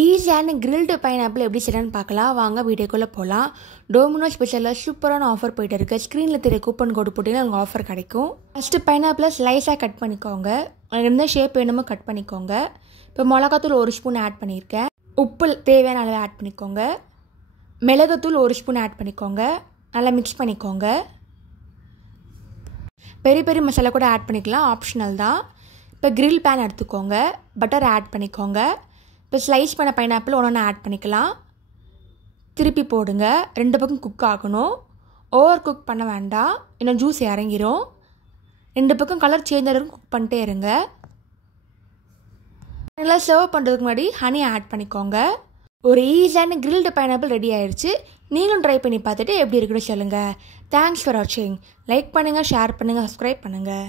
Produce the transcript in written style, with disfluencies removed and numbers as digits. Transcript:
ஈஸியான grilled pineapple எப்படி செய்யலான்னு பார்க்கலாம். வாங்க வீடியோக்குள்ளே போகலாம். டோமினோஸ் ஸ்பெஷலில் சூப்பரான ஆஃபர் போயிட்டு இருக்கு. ஸ்க்ரீனில் தெரிய கூப்பன் கோடு போட்டிங்கன்னா உங்களுக்கு ஆஃபர் கிடைக்கும். ஃபஸ்ட்டு பைனாப்பிளை ஸ்லைஸாக கட் பண்ணிக்கோங்க. எந்த ஷேப் வேணுமோ கட் பண்ணிக்கோங்க. இப்போ மிளகாத்தூள் 1 ஸ்பூன் ஆட் பண்ணியிருக்கேன். உப்பு தேவையான அளவு ஆட் பண்ணிக்கோங்க. மிளகுத்தூள் 1 ஸ்பூன் ஆட் பண்ணிக்கோங்க. நல்லா மிக்ஸ் பண்ணிக்கோங்க. பெரிய பெரிய மசாலா கூட ஆட் பண்ணிக்கலாம், ஆப்ஷனல் தான். இப்போ கிரில் பேன் எடுத்துக்கோங்க. பட்டர் ஆட் பண்ணிக்கோங்க. இப்போ ஸ்லைஸ் பண்ண பைனாப்பிள் ஒன்று ஆட் பண்ணிக்கலாம். திருப்பி போடுங்க. 2 பக்கம் குக் ஆகணும். ஓவர் குக் பண்ண வேண்டாம், இன்னும் ஜூஸ் இறங்கிரும். 2 பக்கம் கலர் சேஞ்ச் ஆகிருக்கும், குக் பண்ணிட்டே இருங்க. நல்லா சர்வ் பண்ணுறதுக்கு முன்னாடி ஹனி ஆட் பண்ணிக்கோங்க. ஒரு ஈஸியான கிரில்டு பைனாப்பிள் ரெடி ஆயிடுச்சு. நீங்களும் ட்ரை பண்ணி பார்த்துட்டு எப்படி இருக்குன்னு சொல்லுங்கள். தேங்க்ஸ் ஃபார் வாட்சிங். லைக் பண்ணுங்கள், ஷேர் பண்ணுங்கள், சப்ஸ்கிரைப் பண்ணுங்கள்.